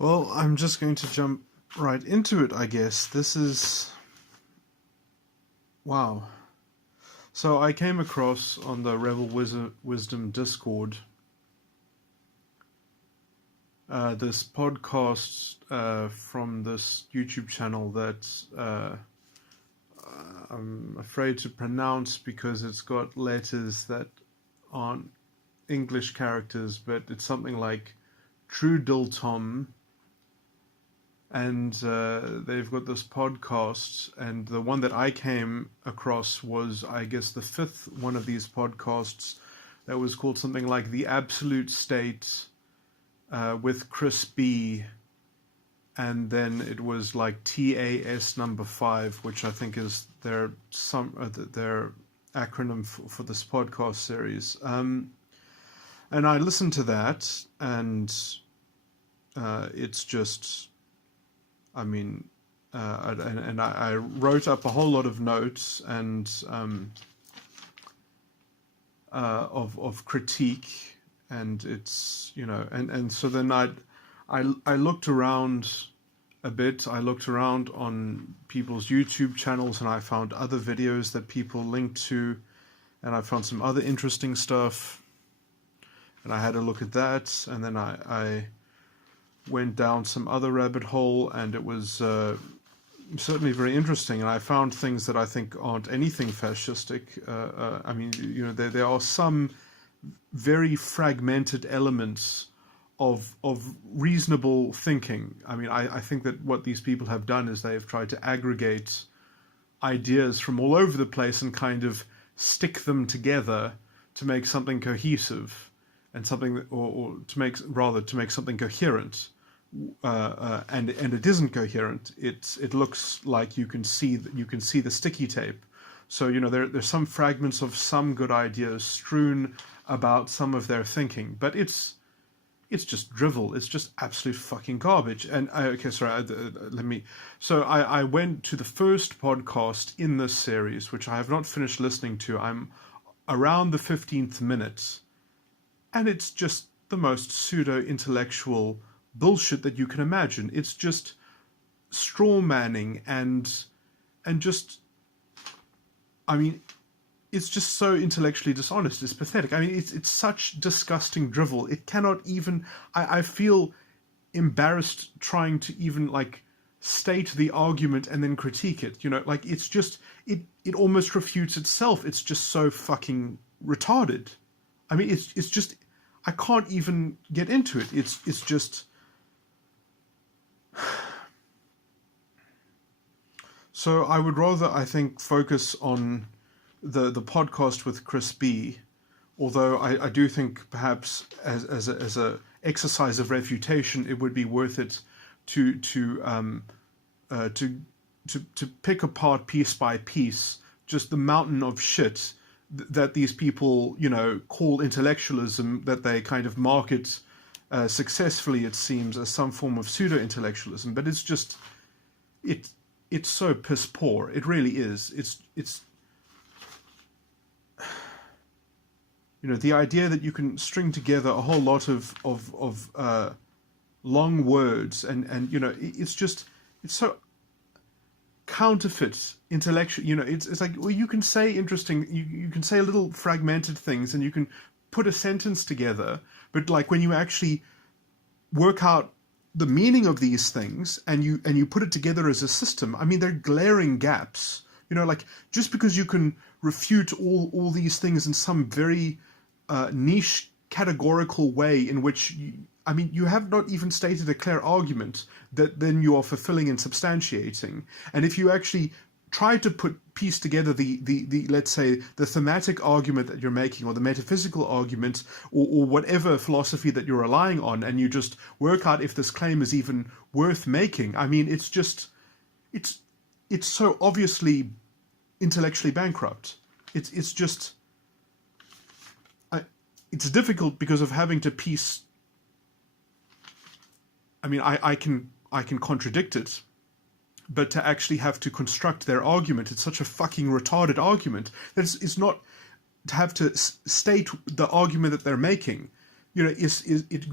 Well, I'm just going to jump right into it, I guess. This is... Wow. So I came across on the Rebel Wisdom Discord this podcast from this YouTube channel that I'm afraid to pronounce because it's got letters that aren't English characters, but it's something like True Diltom. And they've got this podcast, and the one that I came across was, I guess, the fifth one of these podcasts that was called something like The Absolute State with Chris B. And then it was like TAS number 5, which I think is their acronym for this podcast series. And I listened to that, and it's just... I mean, I wrote up a whole lot of notes and of critique, and it's, you know, and so then I looked around a bit. I looked around on people's YouTube channels, and I found other videos that people linked to, and I found some other interesting stuff, and I had a look at that, and then I went down some other rabbit hole, and it was certainly very interesting, and I found things that I think aren't anything fascistic. I mean, you know, there are some very fragmented elements of reasonable thinking. I mean, I think that what these people have done is they have tried to aggregate ideas from all over the place and kind of stick them together to make something cohesive, and something that, or to make something coherent. And it isn't coherent. It looks like you can see the sticky tape. So, you know, there's some fragments of some good ideas strewn about some of their thinking, but it's just drivel. It's just absolute fucking garbage. And okay, sorry, let me. So I went to the first podcast in this series, which I have not finished listening to. I'm around the 15th minute, and it's just the most pseudo-intellectual bullshit that you can imagine. It's just straw manning and just, I mean, it's just so intellectually dishonest. It's pathetic. I mean, it's such disgusting drivel. It cannot even. I feel embarrassed trying to even like state the argument and then critique it. You know, like it's just it almost refutes itself. It's just so fucking retarded. I mean, it's just, I can't even get into it. It's just. So I would rather, I think, focus on the podcast with Chris B. Although I do think perhaps as a exercise of refutation, it would be worth it to pick apart piece by piece just the mountain of shit that these people, you know, call intellectualism, that they kind of market successfully, it seems, as some form of pseudo-intellectualism. But it's just, it's so piss poor. It really is. It's you know, the idea that you can string together a whole lot of long words and you know, it's so counterfeit intellectual. You know, it's like, well, you can say interesting, you can say little fragmented things, and you can put a sentence together, but like when you actually work out the meaning of these things and you put it together as a system, I mean, they're glaring gaps. You know, like, just because you can refute all these things in some very niche categorical way in which I mean, you have not even stated a clear argument that then you are fulfilling and substantiating. And if you actually try to piece together the let's say the thematic argument that you're making, or the metaphysical argument, or whatever philosophy that you're relying on, and you just work out if this claim is even worth making, I mean, it's just it's so obviously intellectually bankrupt. It's just it's difficult because of having to piece. I mean, I can contradict it, but to actually have to construct their argument, it's such a fucking retarded argument that it's not to have to state the argument that they're making.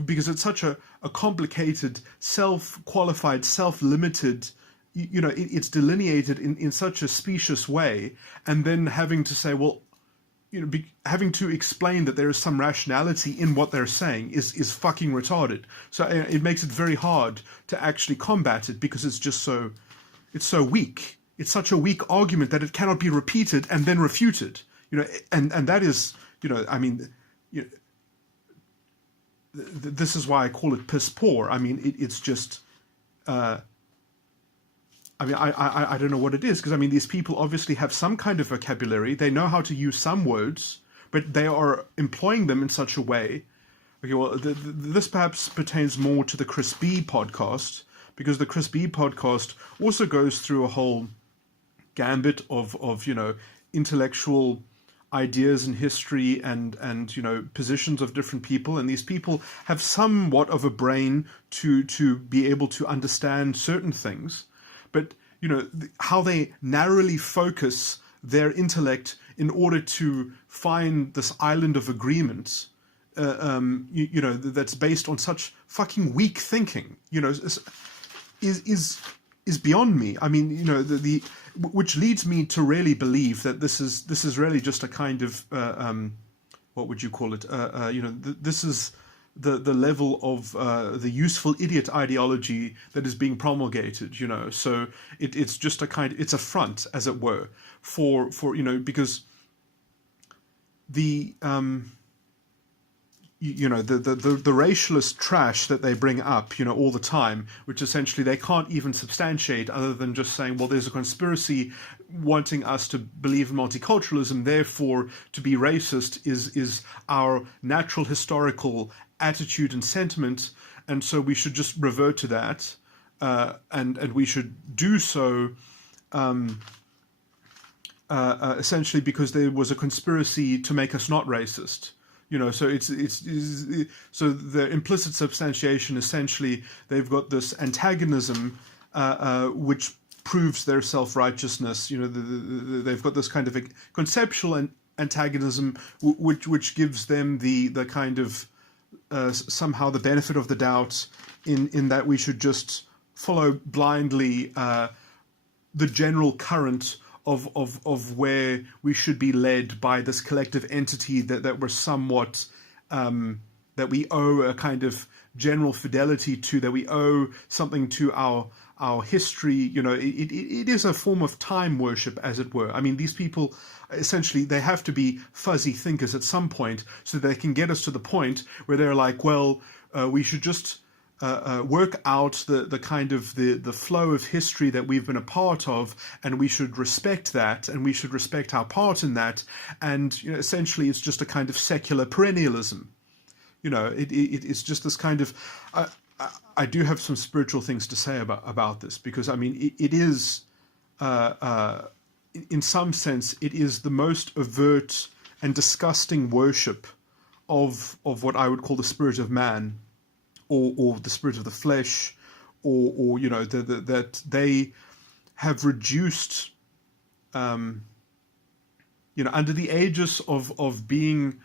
because it's such a complicated, self-qualified, self-limited, it's delineated in such a specious way, and then having to say, well, having to explain that there is some rationality in what they're saying is fucking retarded. So it makes it very hard to actually combat it, because it's so weak. It's such a weak argument that it cannot be repeated and then refuted. And that is, this is why I call it piss poor. I mean, it's just, I don't know what it is, because these people obviously have some kind of vocabulary. They know how to use some words, but they are employing them in such a way. Okay, well, this perhaps pertains more to the Chris B podcast, because the Chris B podcast also goes through a whole gambit of intellectual ideas and history and positions of different people, and these people have somewhat of a brain to be able to understand certain things, but how they narrowly focus their intellect in order to find this island of agreement, that's based on such fucking weak thinking, is beyond me. I mean, which leads me to really believe that this is really just a kind of what would you call it? This is the level of the useful idiot ideology that is being promulgated. So it's just it's a front, as it were, for because the the racialist trash that they bring up, all the time, which essentially they can't even substantiate other than just saying, well, there's a conspiracy wanting us to believe in multiculturalism, therefore to be racist is our natural historical attitude and sentiment, and so we should just revert to that, and we should do so essentially because there was a conspiracy to make us not racist. So it's so the implicit substantiation, essentially they've got this antagonism which proves their self-righteousness. They've got this kind of a conceptual antagonism which gives them the kind of somehow the benefit of the doubt in that we should just follow blindly the general current of where we should be led by this collective entity that we're somewhat that we owe a kind of general fidelity to, that we owe something to our history. It is a form of time worship, as it were. I mean, these people essentially, they have to be fuzzy thinkers at some point so they can get us to the point where they're like, well, we should just work out the kind of the flow of history that we've been a part of, and we should respect that, and we should respect our part in that, and essentially it's just a kind of secular perennialism. It's just this kind of I do have some spiritual things to say about this, because I mean it is in some sense it is the most overt and disgusting worship of what I would call the spirit of man, or the spirit of the flesh, or that they have reduced, under the aegis of being,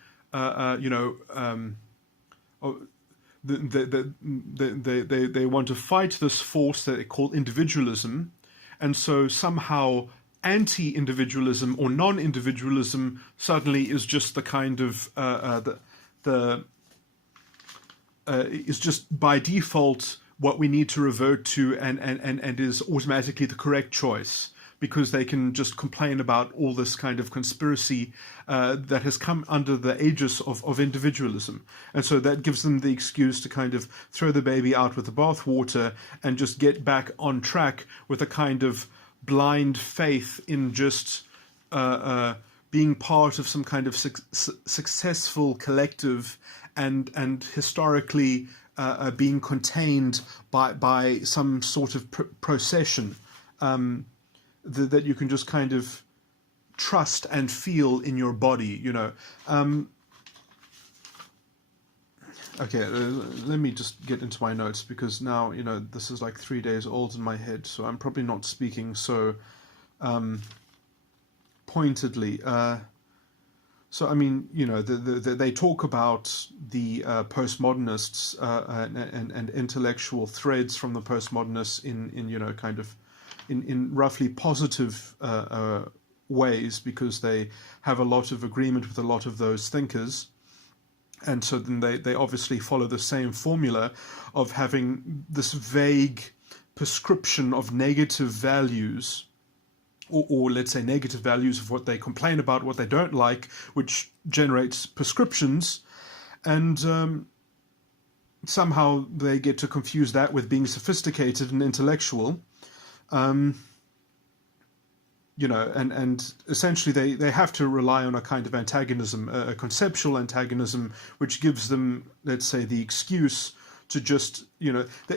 they want to fight this force that they call individualism, and so somehow anti-individualism or non-individualism suddenly is just the kind of is just by default what we need to revert to, and is automatically the correct choice, because they can just complain about all this kind of conspiracy that has come under the aegis of individualism. And so that gives them the excuse to kind of throw the baby out with the bathwater and just get back on track with a kind of blind faith in just being part of some kind of successful collective, and historically being contained by some sort of procession that you can just kind of trust and feel in your body, Okay, let me just get into my notes, because now, this is like 3 days old in my head, so I'm probably not speaking so pointedly. So, I mean, they talk about the postmodernists and intellectual threads from the postmodernists in kind of in roughly positive ways, because they have a lot of agreement with a lot of those thinkers. And so then they obviously follow the same formula of having this vague prescription of negative values, or let's say negative values of what they complain about, what they don't like, which generates prescriptions. And somehow they get to confuse that with being sophisticated and intellectual. And essentially they have to rely on a kind of antagonism, a conceptual antagonism, which gives them, let's say, the excuse to just,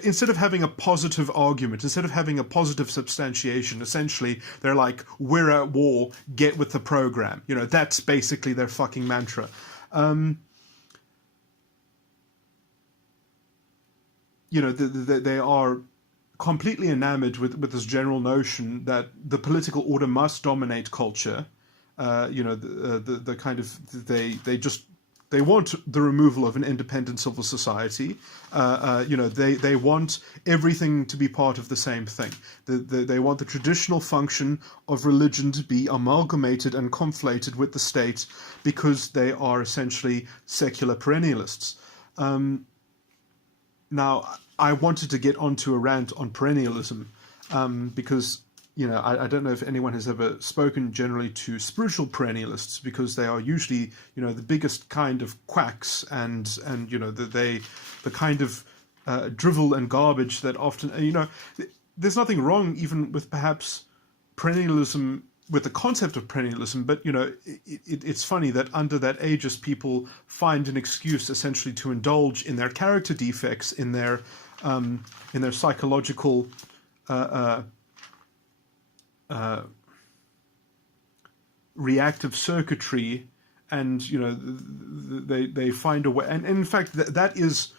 instead of having a positive argument, instead of having a positive substantiation, essentially they're like, we're at war, get with the program. That's basically their fucking mantra. They are completely enamored with this general notion that the political order must dominate culture. The kind of they want the removal of an independent civil society. They want everything to be part of the same thing. They want the traditional function of religion to be amalgamated and conflated with the state, because they are essentially secular perennialists. Now, I wanted to get onto a rant on perennialism, because I don't know if anyone has ever spoken generally to spiritual perennialists, because they are usually the biggest kind of quacks, and the kind of drivel and garbage that often there's nothing wrong even with perhaps perennialism, with the concept of perennialism, but it's funny that under that aegis people find an excuse essentially to indulge in their character defects, in their psychological reactive circuitry, and they find a way, and in fact that is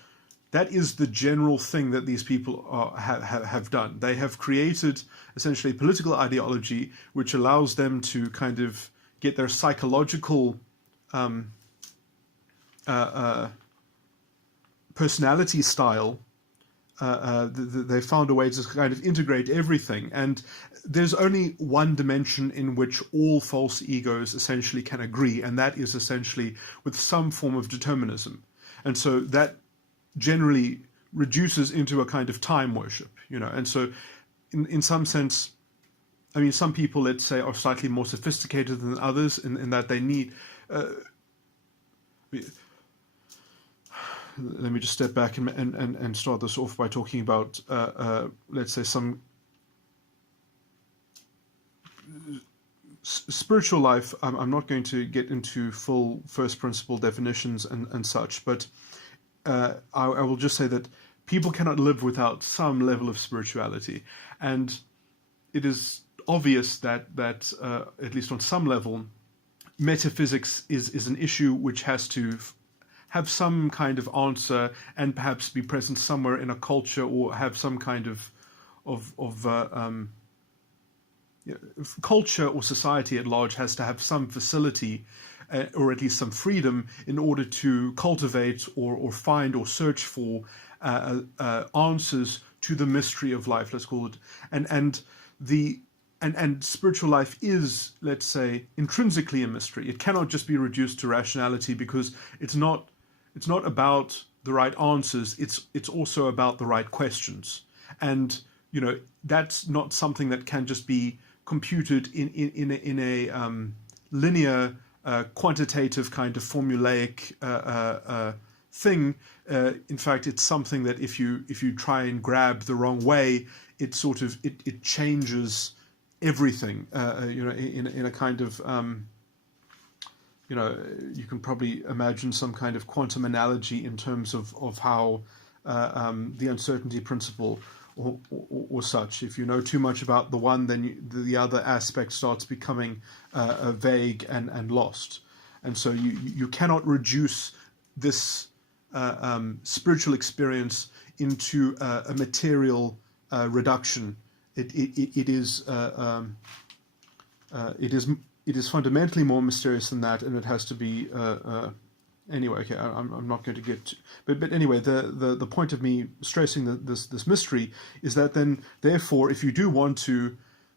the general thing that these people have done. They have created essentially a political ideology which allows them to kind of get their psychological personality style. They found a way to kind of integrate everything, and there's only one dimension in which all false egos essentially can agree, and that is essentially with some form of determinism. And so that generally reduces into a kind of time worship, and so in some sense, I mean, some people, let's say, are slightly more sophisticated than others in that they need let me just step back and start this off by talking about let's say some spiritual life. I'm not going to get into full first principle definitions and such, but I will just say that people cannot live without some level of spirituality, and it is obvious that at least on some level, metaphysics is an issue which has to have some kind of answer, and perhaps be present somewhere in a culture, or have some kind of culture or society at large has to have some facility, or at least some freedom, in order to cultivate or find or search for answers to the mystery of life, let's call it. And spiritual life is, let's say, intrinsically a mystery. It cannot just be reduced to rationality, because it's not about the right answers. It's also about the right questions. And that's not something that can just be computed in a linear, quantitative kind of formulaic thing. In fact, it's something that if you try and grab the wrong way, it changes everything. In a kind of you can probably imagine some kind of quantum analogy in terms of how the uncertainty principle or such. If you know too much about the one, then the other aspect starts becoming vague and lost. And so you cannot reduce this spiritual experience into a material reduction. It is it is fundamentally more mysterious than that, and it has to be. Anyway, okay, I'm not going to get to, but anyway, the point of me stressing this mystery is that then, therefore, if you do want to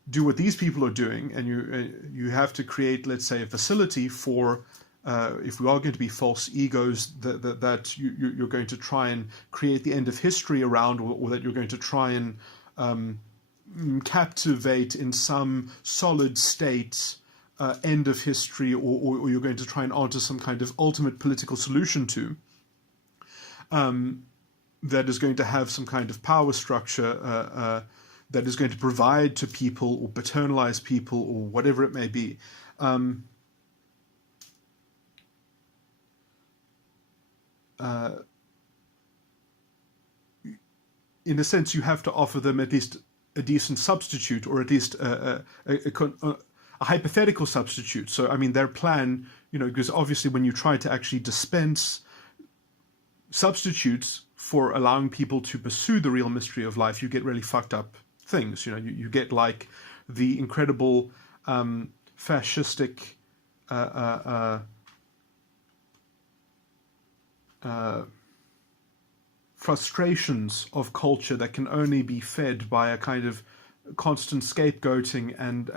do what these people are doing, and you have to create, let's say, a facility for, if we are going to be false egos, that you're going to try and create the end of history around, or that you're going to try and captivate in some solid state end of history, or you're going to try and answer some kind of ultimate political solution to, that is going to have some kind of power structure that is going to provide to people or paternalize people or whatever it may be. In a sense, you have to offer them at least a decent substitute, or at least a hypothetical substitute. So, I mean, their plan, because obviously when you try to actually dispense substitutes for allowing people to pursue the real mystery of life, you get really fucked up things. You get like the incredible fascistic frustrations of culture that can only be fed by a kind of constant scapegoating and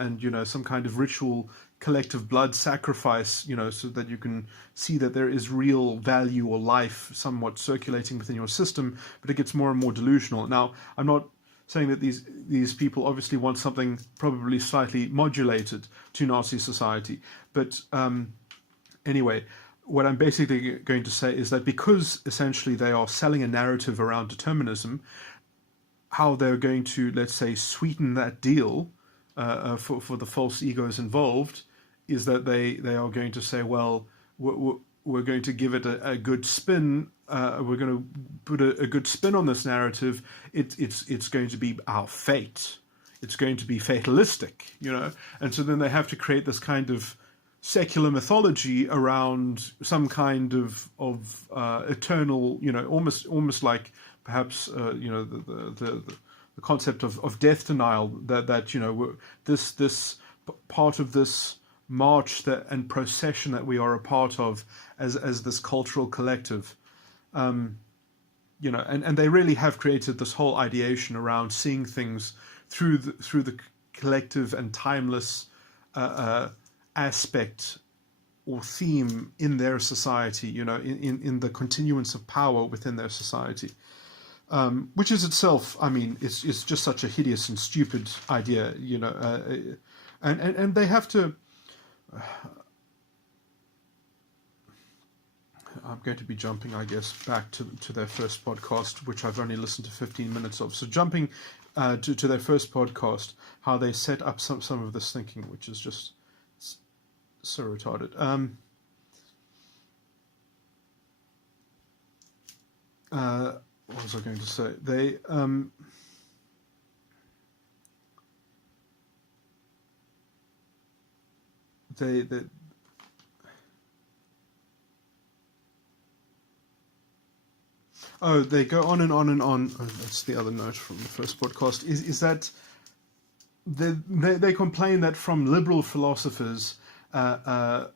some kind of ritual collective blood sacrifice, so that you can see that there is real value or life somewhat circulating within your system, but it gets more and more delusional. Now, I'm not saying that these people obviously want something probably slightly modulated to Nazi society, but anyway, what I'm basically going to say is that because essentially they are selling a narrative around determinism, how they're going to, let's say, sweeten that deal for the false egos involved is that they are going to say, well, we're going to give it a good spin. We're going to put a good spin on this narrative. It's going to be our fate. It's going to be fatalistic, And so then they have to create this kind of secular mythology around some kind of eternal, almost like perhaps the concept of death denial, that this part of this march and procession that we are a part of as this cultural collective, and they really have created this whole ideation around seeing things through the collective and timeless aspect or theme in their society, in the continuance of power within their society, which is itself, I mean, it's just such a hideous and stupid idea, and they have to. I'm going to be jumping, I guess, back to their first podcast, which I've only listened to 15 minutes of. So jumping to their first podcast, how they set up some of this thinking, which is just so retarded. What was I going to say? They they go on and on and on. Oh, that's the other note from the first podcast. Is that they complain that from liberal philosophers that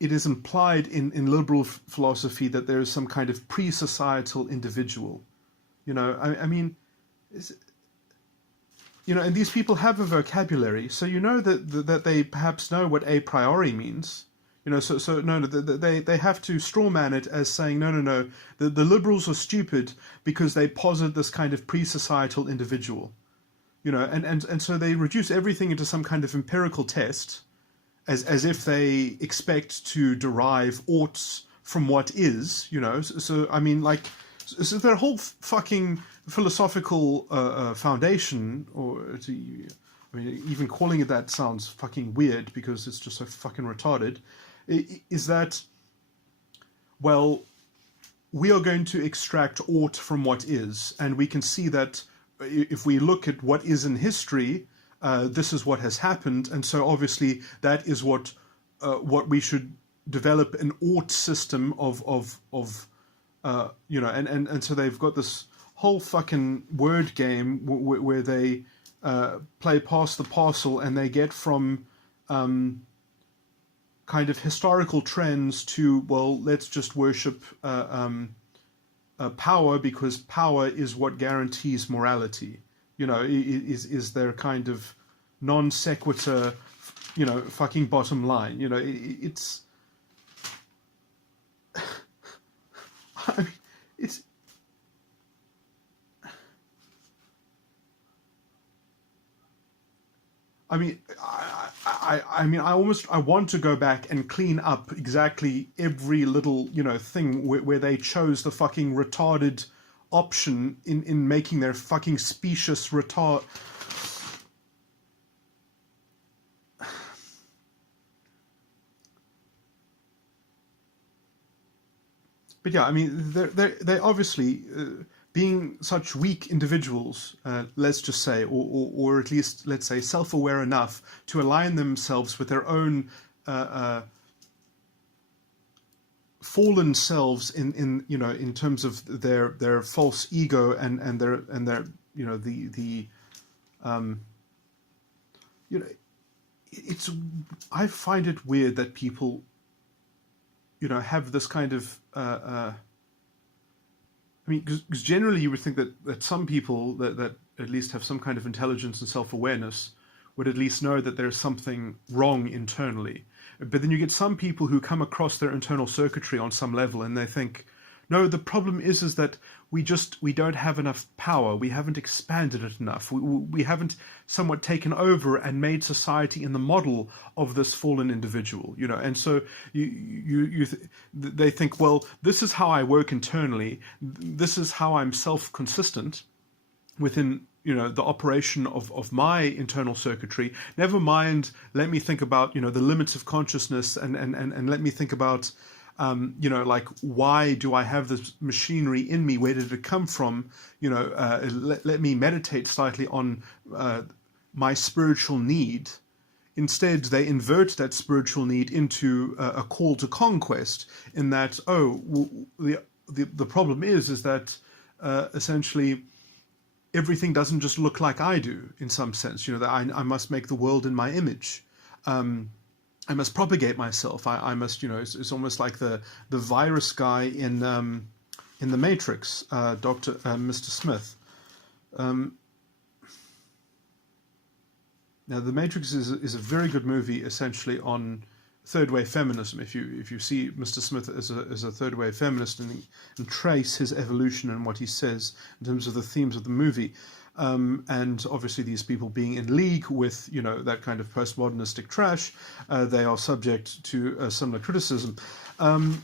it is implied in liberal philosophy that there is some kind of pre-societal individual. I mean, and these people have a vocabulary, so that they perhaps know what a priori means. They have to strawman it as saying, no, the liberals are stupid because they posit this kind of pre-societal individual, and so they reduce everything into some kind of empirical test, as if they expect to derive oughts from what is, So I mean, like, so their whole fucking philosophical foundation, I mean, even calling it that sounds fucking weird because it's just so fucking retarded, is that, well, we are going to extract ought from what is, and we can see that if we look at what is in history, this is what has happened, and so obviously that is what we should develop an ought system of and so they've got this whole fucking word game where they play past the parcel, and they get from kind of historical trends to, well, let's just worship power because power is what guarantees morality. Is their kind of non sequitur, fucking bottom line. It's. I mean, it's. I mean, I want to go back and clean up exactly every little, thing where they chose the fucking retarded option in making their fucking specious retard. But yeah, I mean, they obviously, being such weak individuals, let's just say, or at least, let's say, self-aware enough to align themselves with their own fallen selves in terms of their false ego and their it's I find it weird that people have this kind of I mean, because generally you would think that some people that at least have some kind of intelligence and self-awareness would at least know that there's something wrong internally. But then you get some people who come across their internal circuitry on some level and they think, no, the problem is that we don't have enough power. We haven't expanded it enough. We haven't somewhat taken over and made society in the model of this fallen individual, And so they think, well, this is how I work internally. This is how I'm self-consistent within, the operation of my internal circuitry. Never mind, let me think about, the limits of consciousness and let me think about, like, why do I have this machinery in me? Where did it come from? Let me meditate slightly on my spiritual need. Instead, they invert that spiritual need into a call to conquest. In that, the problem is that essentially everything doesn't just look like I do. In some sense, that I must make the world in my image. I must propagate myself. I must, it's almost like the virus guy in the Matrix, Mr. Smith. Now, The Matrix is a very good movie, essentially on third wave feminism. If you see Mr. Smith as a third wave feminist and trace his evolution and what he says in terms of the themes of the movie. And obviously these people being in league with, that kind of postmodernistic trash, they are subject to similar criticism. But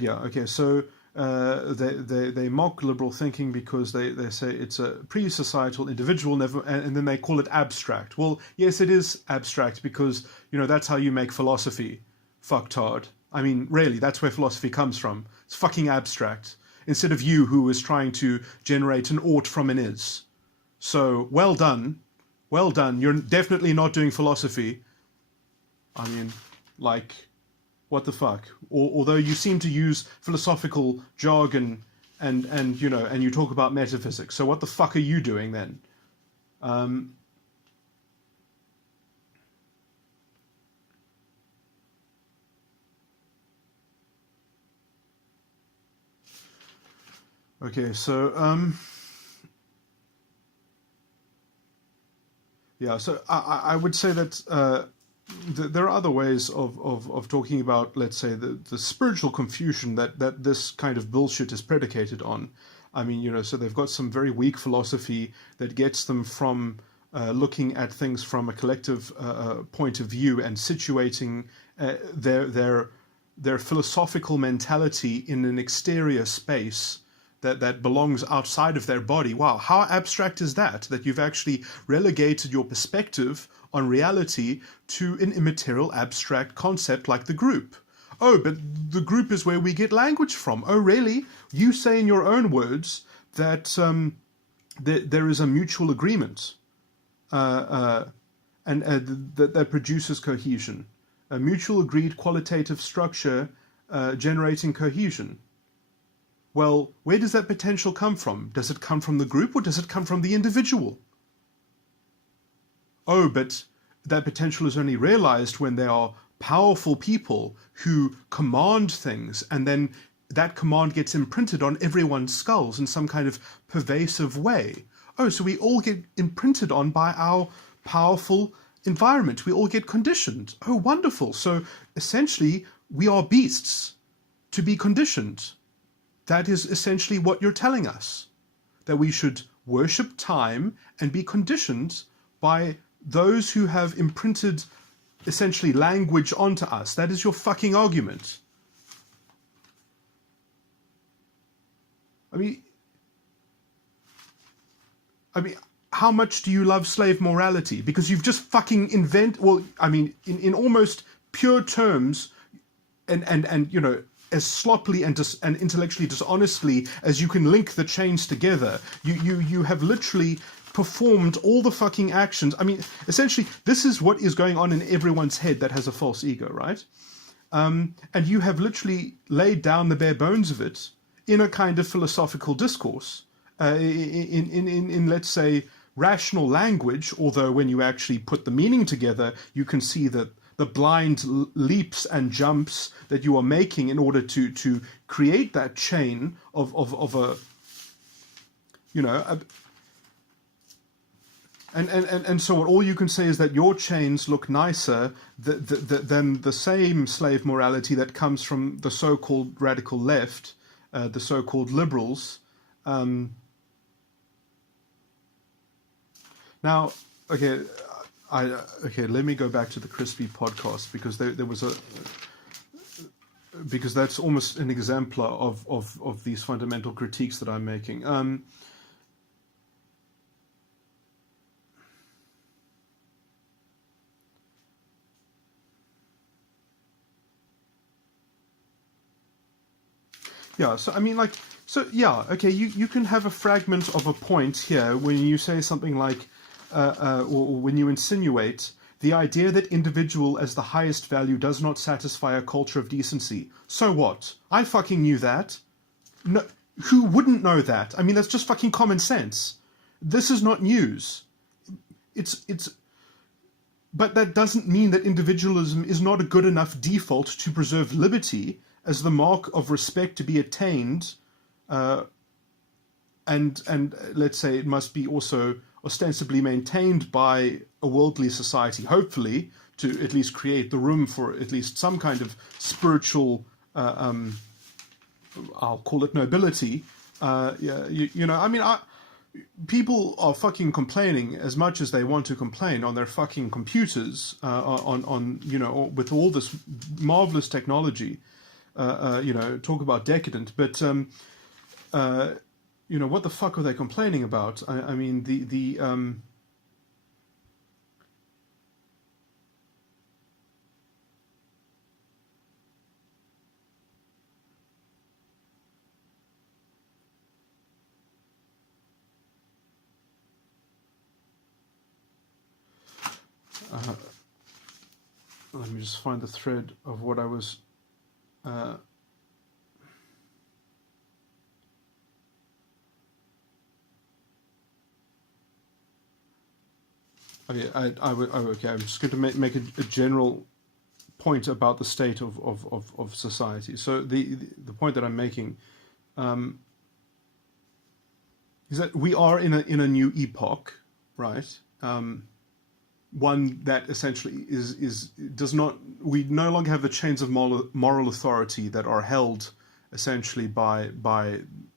yeah, okay, so they mock liberal thinking because they say it's a pre-societal individual, and then they call it abstract. Well, yes, it is abstract because, that's how you make philosophy, fucktard. I mean, really, that's where philosophy comes from. It's fucking abstract. Instead of you who is trying to generate an ought from an is. So, well done. Well done. You're definitely not doing philosophy. I mean, like, what the fuck? Although you seem to use philosophical jargon and you talk about metaphysics. So what the fuck are you doing then? Okay, so yeah, so I would say that there are other ways of talking about, let's say, the spiritual confusion that this kind of bullshit is predicated on. I mean, so they've got some very weak philosophy that gets them from looking at things from a collective point of view and situating their philosophical mentality in an exterior space that belongs outside of their body. Wow, how abstract is that? That you've actually relegated your perspective on reality to an immaterial abstract concept like the group. Oh, but the group is where we get language from. Oh, really? You say in your own words that there is a mutual agreement and that produces cohesion. A mutual agreed qualitative structure generating cohesion. Well, where does that potential come from? Does it come from the group or does it come from the individual? Oh, but that potential is only realized when there are powerful people who command things, and then that command gets imprinted on everyone's skulls in some kind of pervasive way. Oh, so we all get imprinted on by our powerful environment. We all get conditioned. Oh, wonderful. So essentially, we are beasts to be conditioned. That is essentially what you're telling us. That we should worship time and be conditioned by those who have imprinted essentially language onto us. That is your fucking argument. I mean, how much do you love slave morality? Because you've just fucking in almost pure terms, and you know, as sloppily and intellectually dishonestly as you can link the chains together, you have literally performed all the fucking actions. I mean, essentially, this is what is going on in everyone's head that has a false ego, right? And you have literally laid down the bare bones of it in a kind of philosophical discourse, in let's say, rational language, although when you actually put the meaning together, you can see that the blind leaps and jumps that you are making in order to create that chain of a, you know, and so all you can say is that your chains look nicer than the same slave morality that comes from the so-called radical left, the so-called liberals. Now, okay, let me go back to the Crispy podcast, because there was because that's almost an exemplar of these fundamental critiques that I'm making. Yeah, so I mean, like, so yeah, okay, you can have a fragment of a point here when you say something like, or when you insinuate the idea that individual as the highest value does not satisfy a culture of decency. So what? I fucking knew that. No, who wouldn't know that? I mean, that's just fucking common sense. This is not news. But that doesn't mean that individualism is not a good enough default to preserve liberty as the mark of respect to be attained, and let's say it must be also ostensibly maintained by a worldly society, hopefully, to at least create the room for at least some kind of spiritual, I'll call it nobility. Yeah, you know, I mean, people are fucking complaining as much as they want to complain on their fucking computers, on you know, with all this marvelous technology. You know, talk about decadent, but you know, what the fuck are they complaining about? I mean, let me just find the thread of what I was. Okay, okay, I'm just going to make a general point about the state of society. So the point that I'm making is that we are in a new epoch, right? One that essentially we no longer have the chains of moral authority that are held essentially by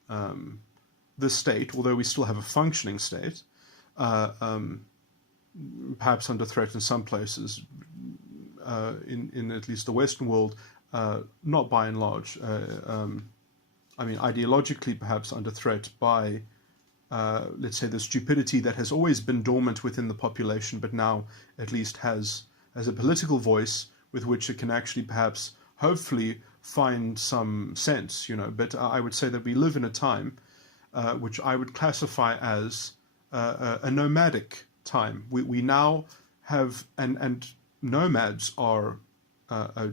the state, although we still have a functioning state, perhaps under threat in some places, in at least the Western world, not by and large. I mean, ideologically perhaps under threat by, let's say, the stupidity that has always been dormant within the population, but now at least has a political voice with which it can actually perhaps, hopefully, find some sense, you know. But I would say that we live in a time which I would classify as a nomadic time. We now have, and nomads are,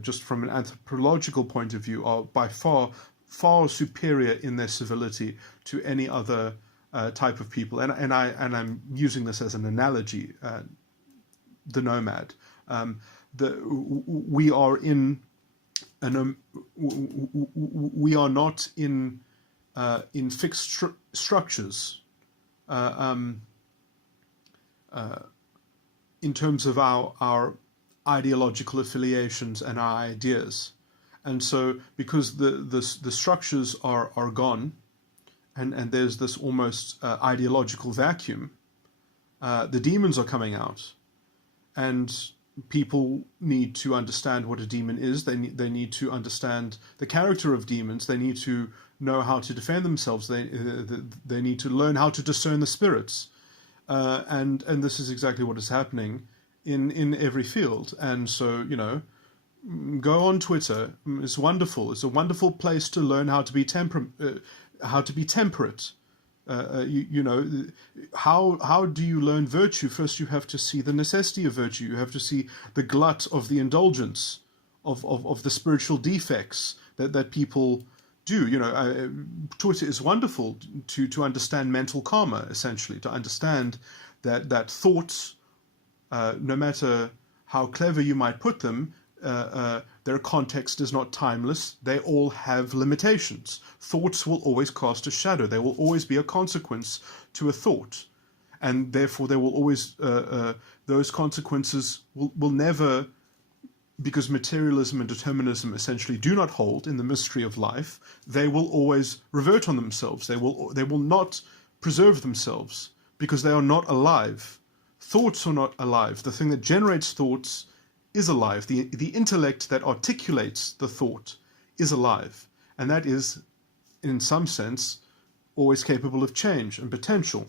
just from an anthropological point of view, are by far far superior in their civility to any other type of people. And I'm using this as an analogy. The nomad. We are in we are not in fixed structures in terms of our ideological affiliations and our ideas. And so because the structures are gone, and there's this almost ideological vacuum, the demons are coming out, and people need to understand what a demon is. They need to understand the character of demons. They need to know how to defend themselves. They need to learn how to discern the spirits, and this is exactly what is happening in every field. And so, you know, go on Twitter. It's wonderful. It's a wonderful place to learn how to be temperate. You know, how do you learn virtue? First, you have to see the necessity of virtue. You have to see the glut of the indulgence of the spiritual defects that people do. You know, Twitter is wonderful to understand mental karma, essentially, to understand that thoughts, no matter how clever you might put them, their context is not timeless. They all have limitations. Thoughts will always cast a shadow. There will always be a consequence to a thought. And therefore there will always, those consequences will never, because materialism and determinism essentially do not hold in the mystery of life, they will always revert on themselves. They will not preserve themselves because they are not alive. Thoughts are not alive. The thing that generates thoughts is alive. The intellect that articulates the thought is alive. And that is, in some sense, always capable of change and potential.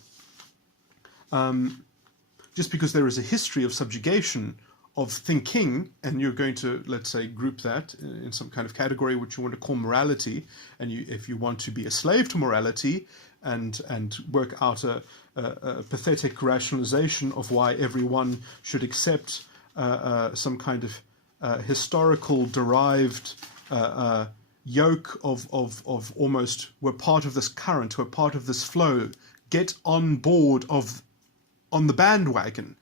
Just because there is a history of subjugation of thinking, and you're going to, let's say, group that in some kind of category which you want to call morality, and if you want to be a slave to morality and work out a pathetic rationalization of why everyone should accept some kind of historical derived yoke of almost, we're part of this current, we're part of this flow, get on board on the bandwagon.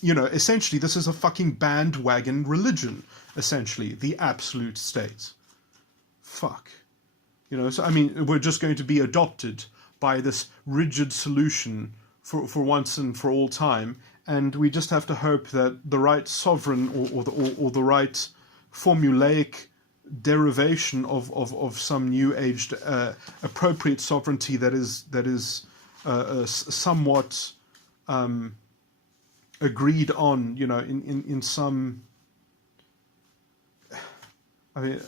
You know, essentially this is a fucking bandwagon religion, essentially, the absolute state. Fuck. You know, so I mean, we're just going to be adopted by this rigid solution for once and for all time. And we just have to hope that the right sovereign or the right formulaic derivation of some new-aged appropriate sovereignty that is somewhat agreed on, you know, in some. I mean,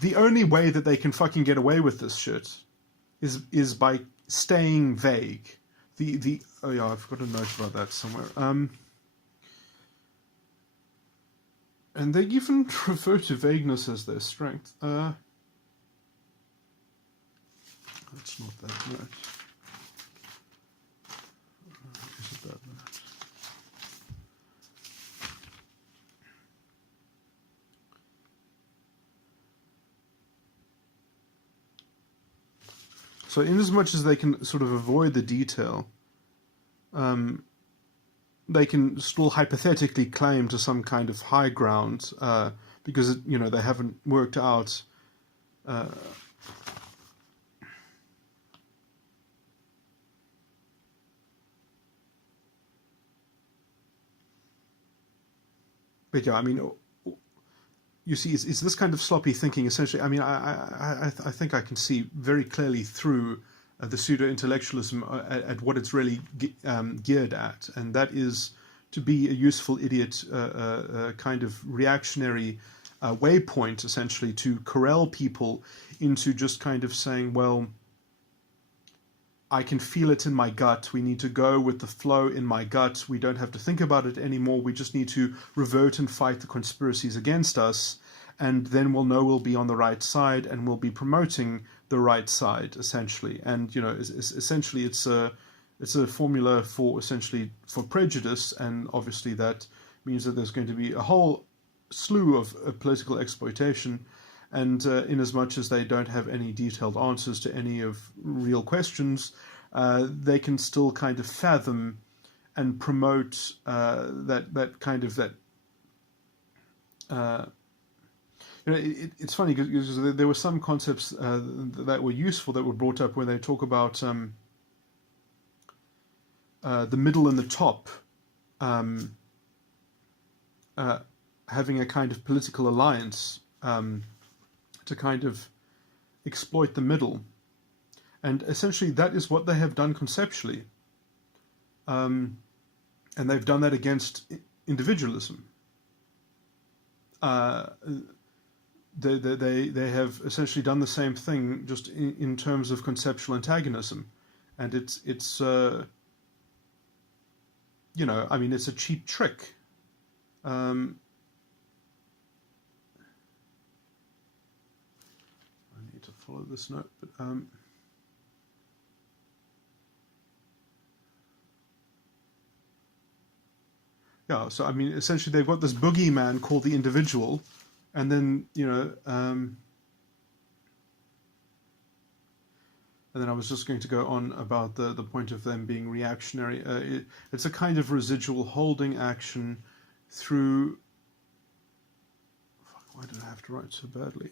the only way that they can fucking get away with this shit is by staying vague. Oh yeah, I've got a note about that somewhere. And they even refer to vagueness as their strength. That's not that note. Is it that note? So in as much as they can sort of avoid the detail, they can still hypothetically claim to some kind of high ground because, you know, they haven't worked out but yeah, I mean, you see, it's this kind of sloppy thinking, essentially. I mean, I think I can see very clearly through the pseudo-intellectualism at what it's really geared at, and that is to be a useful idiot, kind of reactionary waypoint, essentially, to corral people into just kind of saying, well, I can feel it in my gut. We need to go with the flow in my gut. We don't have to think about it anymore. We just need to revert and fight the conspiracies against us, and then we'll know we'll be on the right side, and we'll be promoting the right side, essentially. And, you know, essentially it's a formula for prejudice, and obviously that means that there's going to be a whole slew of political exploitation. And in as much as they don't have any detailed answers to any of real questions, they can still kind of fathom and promote it's funny because there were some concepts that were useful that were brought up when they talk about the middle and the top having a kind of political alliance to kind of exploit the middle. And essentially that is what they have done conceptually. And they've done that against individualism. They have essentially done the same thing, just in terms of conceptual antagonism. And it's it's a cheap trick. I need to follow this note, but yeah, so I mean, essentially they've got this boogeyman called the individual, and then, and then I was just going to go on about the point of them being reactionary. It's a kind of residual holding action through... Fuck, why did I have to write so badly?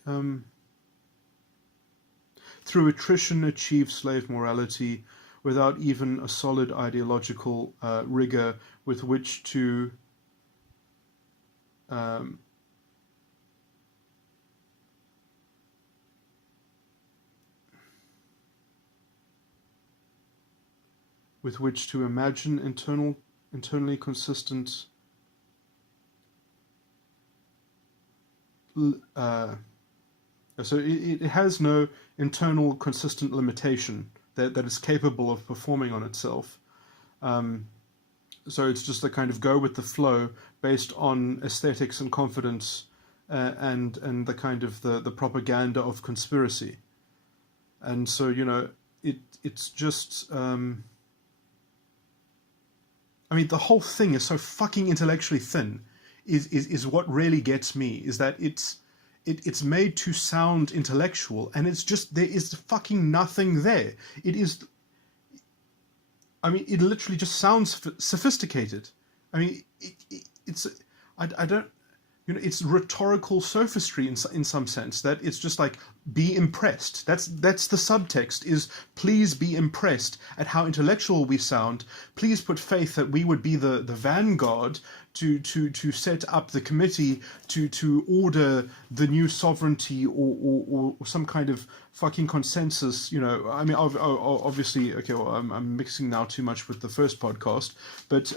Through attrition, achieve slave morality without even a solid ideological rigor with which to imagine internally consistent so it has no internal consistent limitation that is capable of performing on itself. So it's just a kind of go with the flow based on aesthetics and confidence and the kind of the propaganda of conspiracy. And so, it's just... the whole thing is so fucking intellectually thin is what really gets me, is that it's made to sound intellectual, and it's just, there is fucking nothing there. It is... it literally just sounds sophisticated. It's... I don't... it's rhetorical sophistry in some sense, that it's just like, be impressed. That's the subtext, is please be impressed at how intellectual we sound. Please put faith that we would be the vanguard to set up the committee to order the new sovereignty or some kind of fucking consensus. Obviously, okay, well, I'm mixing now too much with the first podcast, but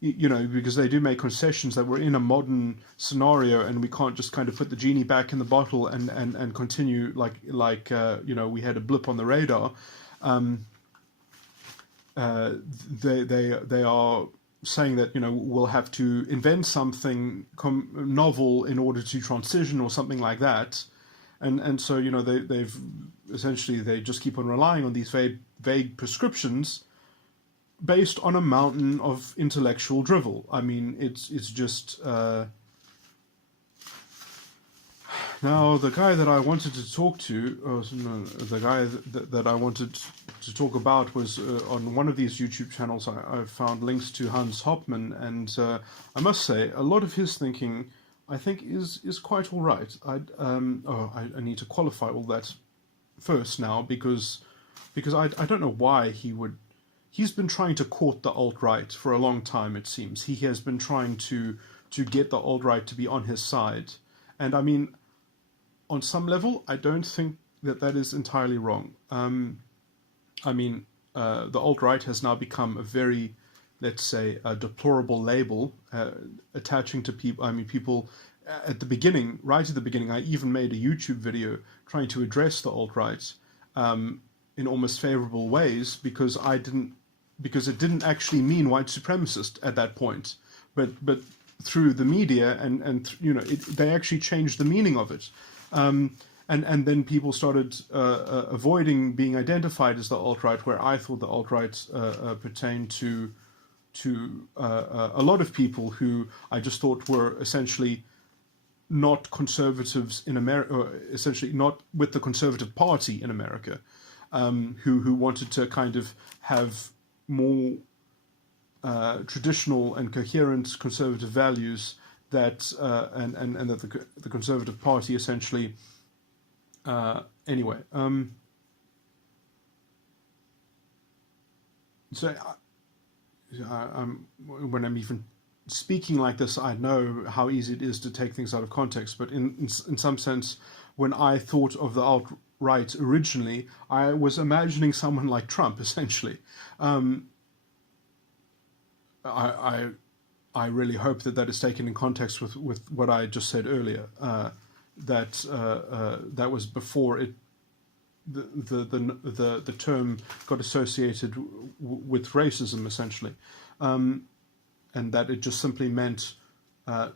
because they do make concessions that we're in a modern scenario and we can't just kind of put the genie back in the bottle and continue like we had a blip on the radar. They are saying that we'll have to invent something novel in order to transition or something like that, and so they've essentially, they just keep on relying on these vague prescriptions based on a mountain of intellectual drivel. It's just... Now, the guy that I wanted to talk to, the guy that I wanted to talk about was on one of these YouTube channels. I found links to Hans Hopman, and I must say, a lot of his thinking, I think, is quite all right. I need to qualify all that first now, because I don't know why he would... He's been trying to court the alt-right for a long time, it seems. He has been trying to get the alt-right to be on his side. And on some level, I don't think that is entirely wrong. The alt-right has now become a very, let's say, a deplorable label attaching to people. People at the beginning, right at the beginning, I even made a YouTube video trying to address the alt-right in almost favorable ways, because it didn't actually mean white supremacist at that point, but through the media and they actually changed the meaning of it, and then people started avoiding being identified as the alt-right, where I thought the alt-right pertained to a lot of people who I just thought were essentially not conservatives in America, or essentially not with the Conservative Party in America, who wanted to kind of have more traditional and coherent conservative values that and that the Conservative Party essentially anyway. So when I'm even speaking like this, I know how easy it is to take things out of context. But in some sense, when I thought of the alt-right originally, I was imagining someone like Trump, essentially. I really hope that is taken in context with what I just said earlier. That was before it the term got associated with racism, essentially, and that it just simply meant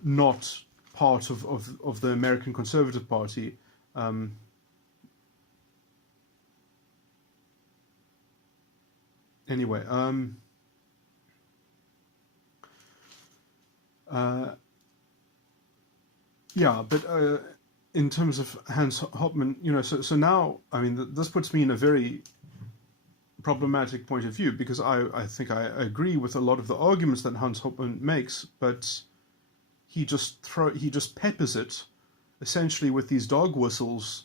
not part of the American Conservative Party. Anyway, yeah, but in terms of Hans Hopman, so now, I mean, this puts me in a very problematic point of view, because I think I agree with a lot of the arguments that Hans Hopman makes, but he just peppers it essentially with these dog whistles,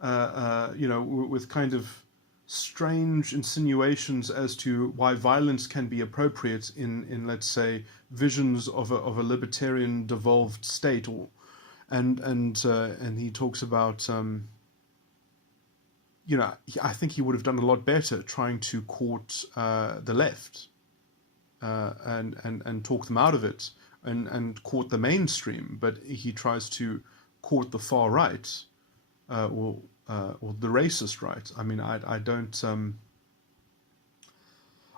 with kind of strange insinuations as to why violence can be appropriate in let's say visions of a libertarian devolved state, and he talks about I think he would have done a lot better trying to court the left and talk them out of it and court the mainstream, but he tries to court the far right or the racist right. I mean, I don't.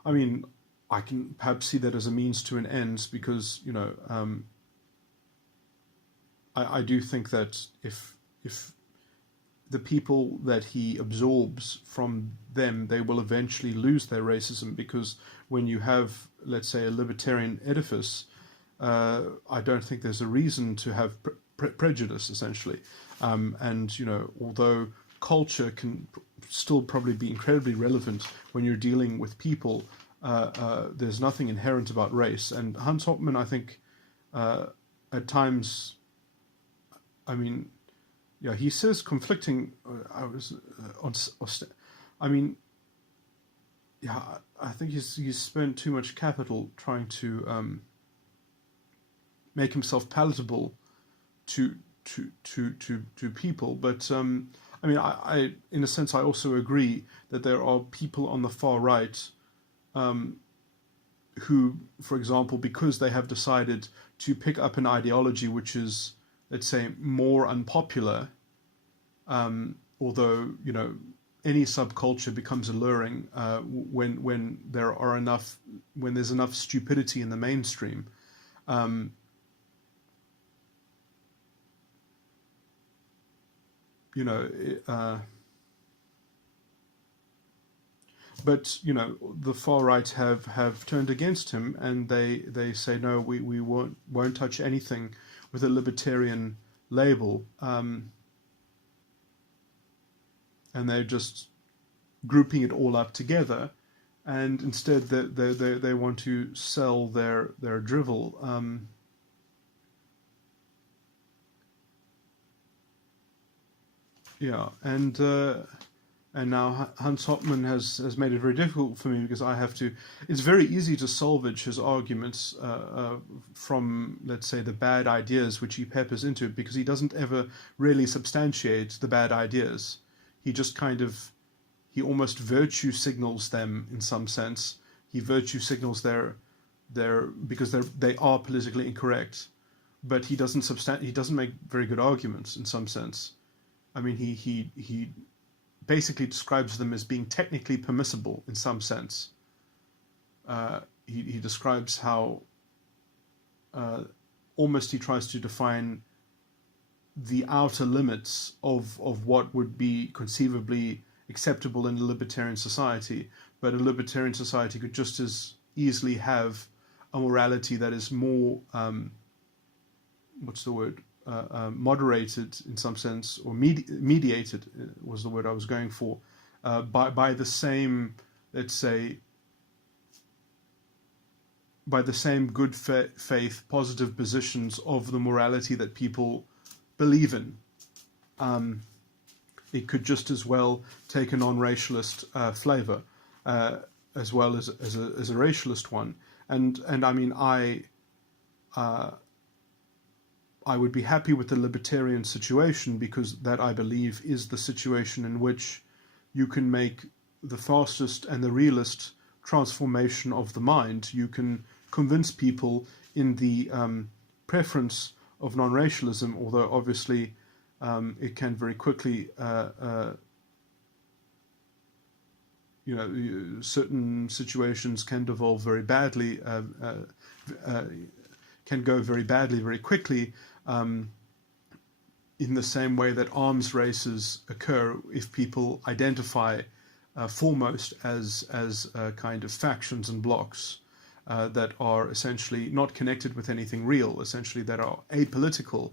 I mean, I can perhaps see that as a means to an end, because I do think that if the people that he absorbs from them, they will eventually lose their racism, because when you have, let's say, a libertarian edifice, I don't think there's a reason to have prejudice, essentially. And although culture can still probably be incredibly relevant when you're dealing with people, there's nothing inherent about race. And Hans Hopman, I think, at times, I mean, yeah, he says conflicting. I mean, yeah, I think he's spent too much capital trying to make himself palatable to people. But I mean, I in a sense, I also agree that there are people on the far right who, for example, because they have decided to pick up an ideology which is, let's say, more unpopular, although any subculture becomes alluring when there's enough stupidity in the mainstream. But the far right have turned against him, and they say no, we won't touch anything with a libertarian label, and they're just grouping it all up together, and instead they want to sell their drivel. Yeah, and now Hans Hopman has made it very difficult for me, because I have to. It's very easy to salvage his arguments from, let's say, the bad ideas which he peppers into it, because he doesn't ever really substantiate the bad ideas. He just he almost virtue signals them in some sense. He virtue signals because they are politically incorrect, but he doesn't make very good arguments in some sense. I mean, he basically describes them as being technically permissible in some sense. He describes how almost he tries to define the outer limits of what would be conceivably acceptable in a libertarian society, but a libertarian society could just as easily have a morality that is more, what's the word, moderated in some sense, or mediated was the word I was going for, by the same, let's say, by the same good faith, positive positions of the morality that people believe in. It could just as well take a non-racialist flavor, as well as a racialist one. And I mean, I would be happy with the libertarian situation, because that, I believe, is the situation in which you can make the fastest and the realist transformation of the mind. You can convince people in the preference of non-racialism, although obviously it can very quickly, certain situations can devolve very badly, can go very badly very quickly, in the same way that arms races occur if people identify foremost as kind of factions and blocks that are essentially not connected with anything real, essentially that are apolitical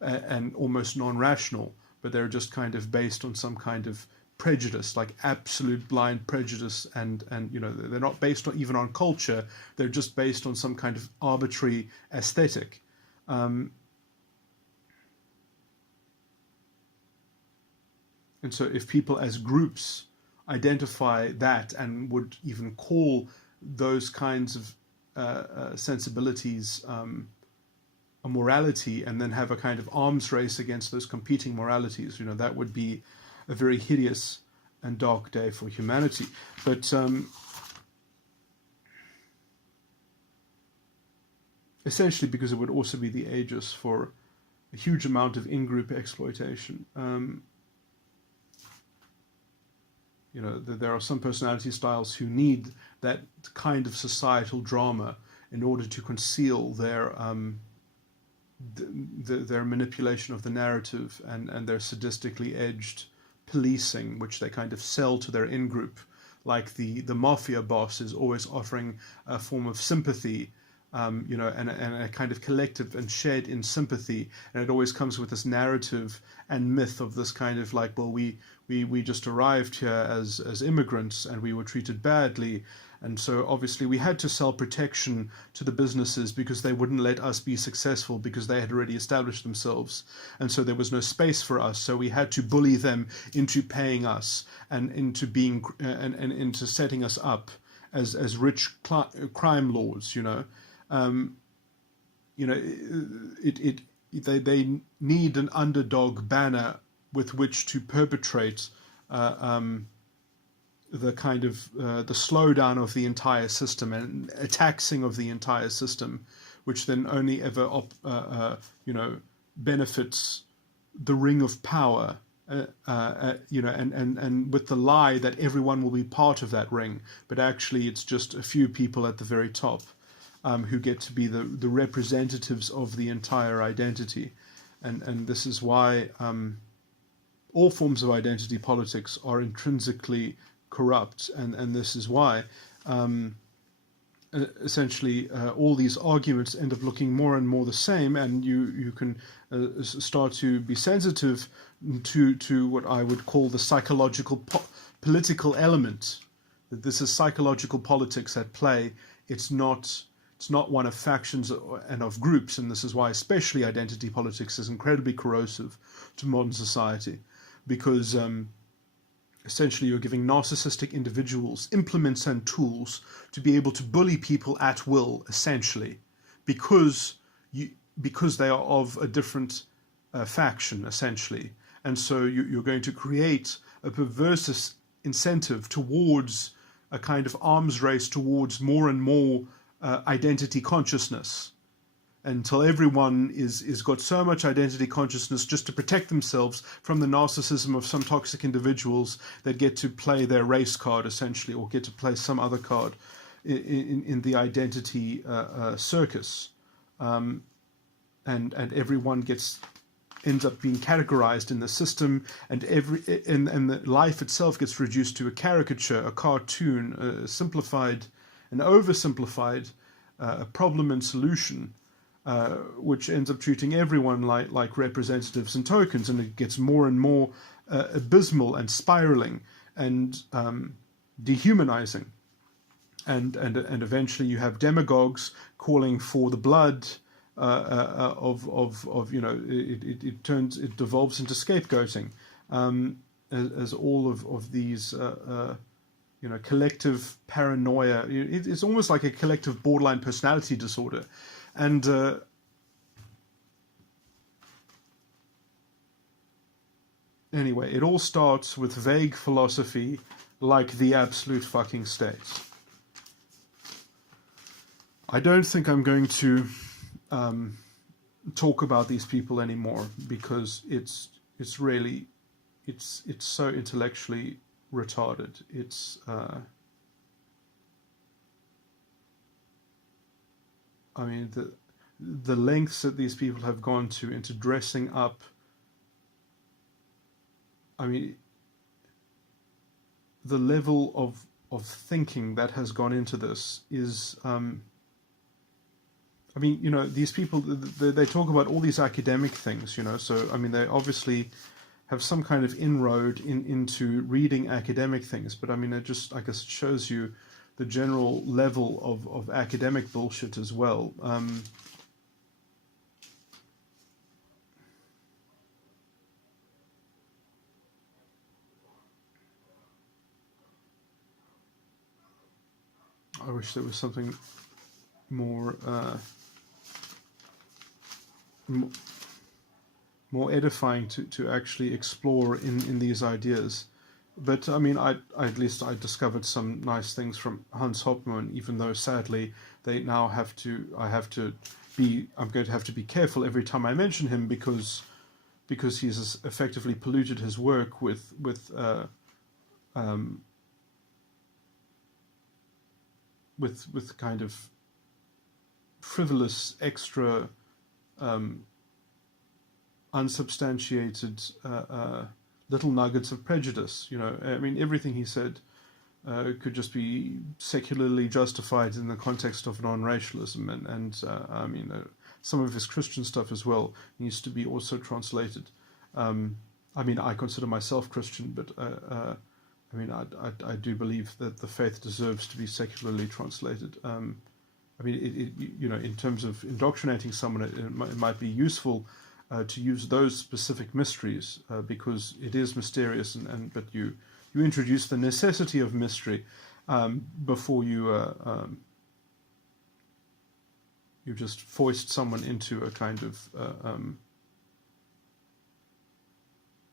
and almost non-rational, but they're just kind of based on some kind of prejudice, like absolute blind prejudice, and they're not based even on culture, they're just based on some kind of arbitrary aesthetic. And so if people as groups identify that and would even call those kinds of sensibilities a morality, and then have a kind of arms race against those competing moralities, that would be a very hideous and dark day for humanity. But essentially because it would also be the aegis for a huge amount of in-group exploitation. There are some personality styles who need that kind of societal drama in order to conceal their manipulation of the narrative and their sadistically edged policing, which they kind of sell to their in-group. Like the mafia boss is always offering a form of sympathy, and a kind of collective and shared in sympathy, and it always comes with this narrative and myth of this kind of like, well, we just arrived here as immigrants and we were treated badly, and so obviously we had to sell protection to the businesses because they wouldn't let us be successful because they had already established themselves, and so there was no space for us, so we had to bully them into paying us and into being and into setting us up as rich crime lords, they need an underdog banner with which to perpetrate the kind of the slowdown of the entire system and a taxing of the entire system, which then only ever benefits the ring of power, and with the lie that everyone will be part of that ring, but actually it's just a few people at the very top who get to be the representatives of the entire identity. And this is why all forms of identity politics are intrinsically corrupt, and this is why essentially all these arguments end up looking more and more the same, and you can start to be sensitive to what I would call the psychological political element, that this is psychological politics at play. It's not one of factions and of groups, and this is why especially identity politics is incredibly corrosive to modern society, because essentially you're giving narcissistic individuals implements and tools to be able to bully people at will, essentially, because they are of a different faction, essentially. And so you're going to create a perverse incentive towards a kind of arms race towards more and more identity consciousness, until everyone is got so much identity consciousness just to protect themselves from the narcissism of some toxic individuals that get to play their race card, essentially, or get to play some other card in the identity circus, and everyone ends up being categorized in the system, and the life itself gets reduced to a caricature, a cartoon, a simplified, an oversimplified problem and solution, which ends up treating everyone like representatives and tokens, and it gets more and more abysmal and spiraling and dehumanizing. And eventually you have demagogues calling for the blood of it devolves into scapegoating, as all of these collective paranoia. It's almost like a collective borderline personality disorder, and anyway, it all starts with vague philosophy like the absolute fucking state. I don't think I'm going to talk about these people anymore, because it's really so intellectually retarded. It's I mean, the lengths that these people have gone to into dressing up. I mean, the level of thinking that has gone into this is. I mean, these people, they talk about all these academic things, so, I mean, they obviously have some kind of inroad into reading academic things, but, I mean, it just, I guess it shows you the general level of academic bullshit as well. I wish there was something more more edifying to actually explore in these ideas. But I mean, at least I discovered some nice things from Hans Hopman, even though sadly I'm going to have to be careful every time I mention him, because he's effectively polluted his work with kind of frivolous, extra, unsubstantiated little nuggets of prejudice. I mean, everything he said could just be secularly justified in the context of non-racialism, and I mean, some of his Christian stuff as well needs to be also translated. I mean, I consider myself Christian, but I mean, I do believe that the faith deserves to be secularly translated. I mean, in terms of indoctrinating someone, it might be useful to use those specific mysteries, because it is mysterious, but you introduce the necessity of mystery before you just foist someone into a kind of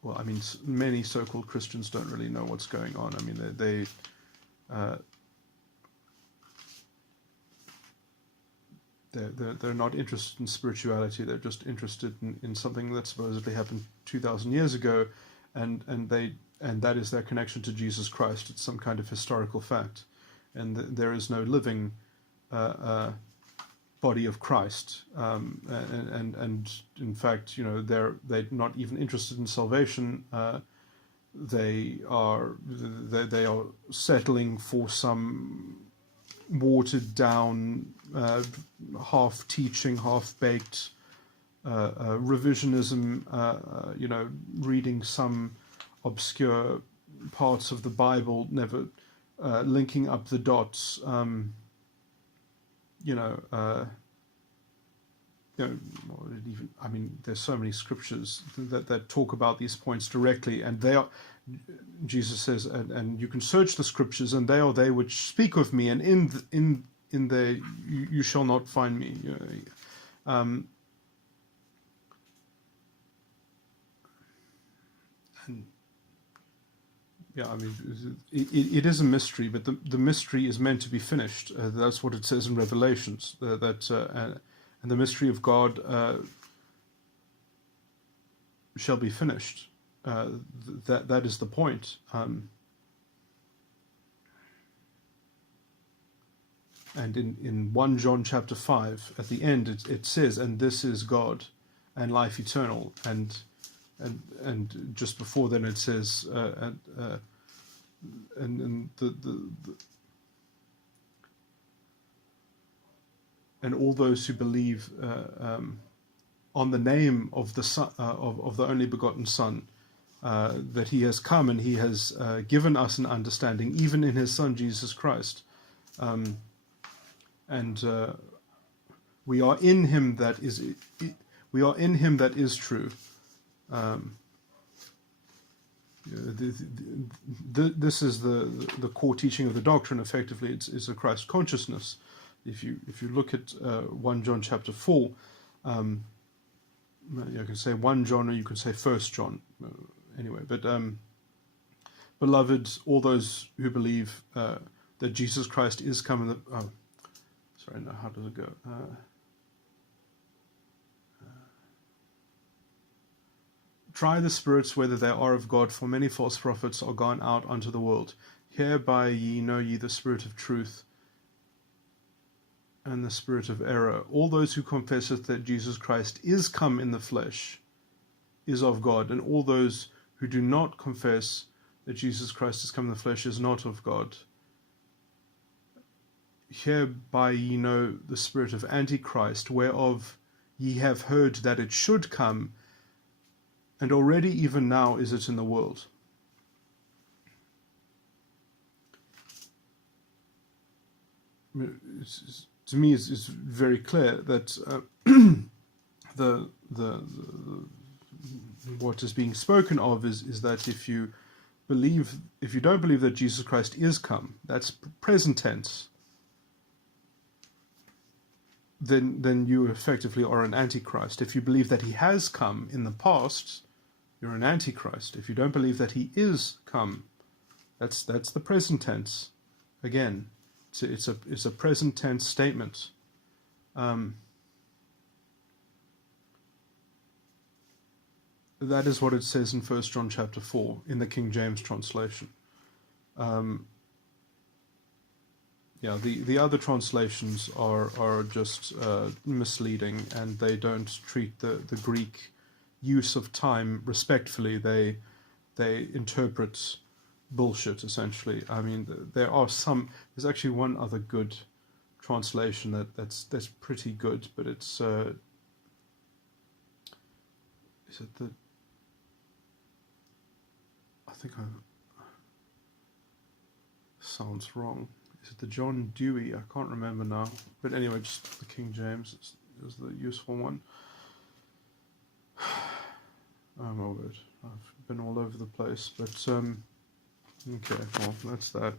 well, I mean, many so-called Christians don't really know what's going on. I mean, they're not interested in spirituality. They're just interested in something that supposedly happened 2,000 years ago, and that is their connection to Jesus Christ. It's some kind of historical fact, and there is no living body of Christ, and in fact, they're not even interested in salvation. They are settling for some watered down, half teaching, half baked revisionism. Reading some obscure parts of the Bible, never linking up the dots. I mean, there's so many scriptures that talk about these points directly, and they are. Jesus says, and you can search the scriptures, and they are they which speak of me, and in there you shall not find me. And yeah, I mean, it is a mystery, but the mystery is meant to be finished. That's what it says in Revelations. And the mystery of God shall be finished. That is the point. And in 1 John chapter 5, at the end, it says, "And this is God, and life eternal." And just before then, it says, and all those who believe on the name of the Son, of the only begotten Son, that he has come and he has given us an understanding, even in his Son Jesus Christ, and we are in him that is true. This is the core teaching of the doctrine. Effectively, it's a Christ consciousness. If you look at 1 John chapter 4, you can say 1 John or you can say 1 John. Anyway, but beloved, all those who believe that Jesus Christ is come in the... Oh, sorry, no, how does it go? Try the spirits whether they are of God, for many false prophets are gone out unto the world. Hereby ye know ye the spirit of truth and the spirit of error. All those who confesseth that Jesus Christ is come in the flesh is of God, and all those who do not confess that Jesus Christ is come in the flesh is not of God. Hereby ye know the spirit of Antichrist, whereof ye have heard that it should come, and already even now is it in the world. To me, it's very clear that what is being spoken of is that if you don't believe that Jesus Christ is come, that's present tense, then you effectively are an antichrist. If you believe that he has come in the past, you're an antichrist. If you don't believe that he is come, that's the present tense. Again, it's a present tense statement. That is what it says in 1 John chapter 4 in the King James translation. The other translations are just misleading, and they don't treat the Greek use of time respectfully. They interpret bullshit, essentially. I mean, there's actually one other good translation that's pretty good, but it's is it the... I think sounds wrong. Is it the John Dewey? I can't remember now. But anyway, just the King James is the useful one. Oh my word, I've been all over the place. But okay, well, that's that.